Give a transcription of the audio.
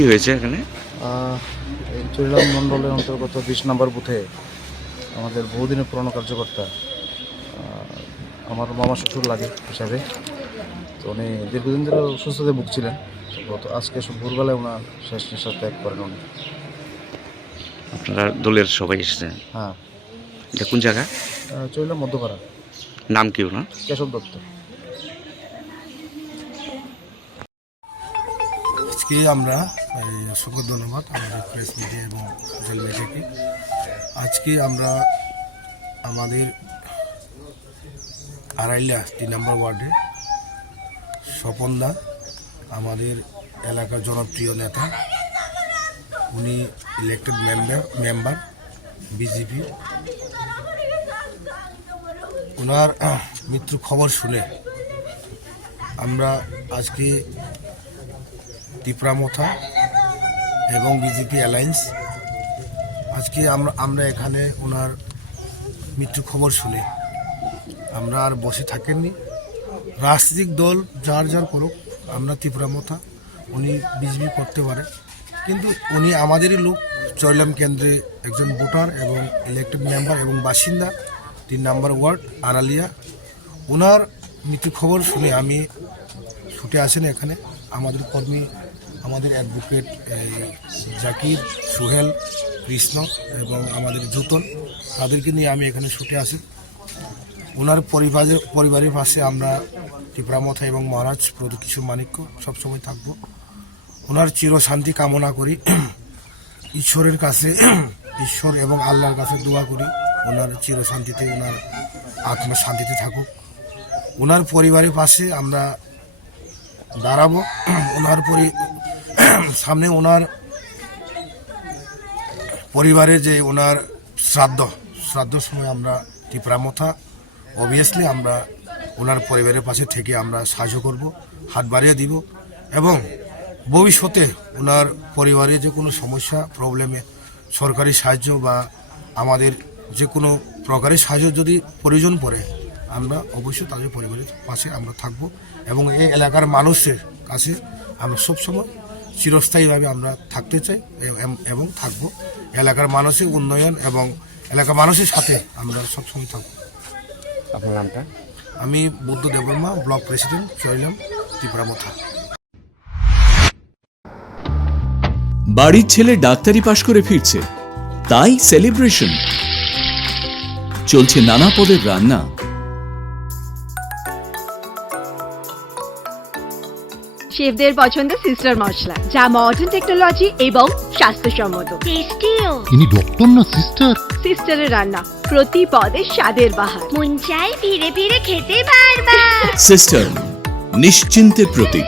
কি হয়েছে এখানে? এই চৈলাম মণ্ডলের অন্তর্গত 20 নম্বর বুথে আমাদের বহুদিনের পুরনো কার্যকর্তা আমার মামা শ্বশুর লাগে হিসাবে, তো উনি দীর্ঘদিন ধরে অসুস্থতায় ভুগছিলেন। তো আজকে ভোরবেলায় ওনার শেষ নিঃশ্বাস ত্যাগ করেন উনি। আপনারা দলের সবাই এসেছেন? হ্যাঁ। এটা কোন জায়গা? চৈলাম মধ্যপাড়া। নাম কি ওনার? কেশব দত্ত। আজকে আমরা অসংখ্য ধন্যবাদ আমাদের প্রেস মিডিয়া এবং সোশ্যাল মিডিয়াকে। আজকে আমরা আমাদের আড়াইলা 3 নম্বর ওয়ার্ডে স্বপনদা, আমাদের এলাকার জনপ্রিয় নেতা, উনি ইলেক্টেড মেম্বার বিজেপি, ওনার মৃত্যুর খবর শুনে আমরা আজকে টিপরামথা এবং বিজেপি অ্যালায়েন্স আজকে আমরা এখানে ওনার মৃত্যু খবর শুনে আমরা আর বসে থাকেননি। রাজনৈতিক দল যার যার করুক, আমরা ত্রিপুরামথা, উনি বিজেপি করতে পারে, কিন্তু উনি আমাদেরই লোক, চৈলাম কেন্দ্রে একজন ভোটার এবং ইলেক্টেড মেম্বার এবং বাসিন্দা 3 নম্বর ওয়ার্ড আড়ালিয়া। ওনার মৃত্যু খবর শুনে আমি ছুটে আসেন এখানে। আমাদের কর্মী, আমাদের অ্যাডভোকেট জাকির, সোহেল, কৃষ্ণ এবং আমাদের জুতন, তাদেরকে নিয়ে আমি এখানে ছুটে আসি। ওনার পরিবারের পাশে আমরা ত্রিপুরামথা এবং মহারাজ প্রদীপ মানিক্য সবসময় থাকব। ওনার চিরশান্তি কামনা করি, ঈশ্বরের কাছে, ঈশ্বর এবং আল্লাহর কাছে দোয়া করি ওনার চিরশান্তিতে, ওনার আত্মা শান্তিতে থাকুক। ওনার পরিবারের পাশে আমরা দাঁড়াবো। ওনার সামনে ওনার পরিবারের যে ওনার শ্রাদ্ধ সময় আমরা ত্রিপুরামথা অবভিয়াসলি আমরা ওনার পরিবারের পাশে থেকে আমরা সাহায্য করব, হাত বাড়িয়ে দিব এবং ভবিষ্যতে ওনার পরিবারে যে কোনো সমস্যা প্রবলেমে সরকারি সাহায্য বা আমাদের যে কোনো প্রকারের সাহায্য যদি প্রয়োজন পড়ে, আমরা অবশ্যই তাদের পরিবারের পাশে আমরা থাকব এবং এই এলাকার মানুষের কাছে আমরা সবসময় চিরস্থায়ীভাবে আমরা থাকতে চাই এবং থাকব। এলাকার মানুষের উন্নয়ন এবং এলাকার মানুষের সাথে আমরা সবসময় থাকব। আপনার নামটা? আমি বুদ্ধ দেববর্মা, ব্লক প্রেসিডেন্ট, চৈলাম, ত্রিপুরামথা। বাড়ির ছেলে ডাক্তারি পাশ করে ফিরছে, তাই সেলিব্রেশন চলছে। নানা পদের রান্না, শেফদের পছন্দের সিস্টার মশলা, যা মডার্ন টেকনোলজি এবং স্বাস্থ্যসম্মত। টেস্টিও। ইনি ডক্টর না সিস্টার? সিস্টারের রান্না প্রতি পদে স্বাদের বাহার, মন চাই ফিরে ফিরে খেতে পারবা। সিস্টার নিশ্চিন্তের প্রতীক।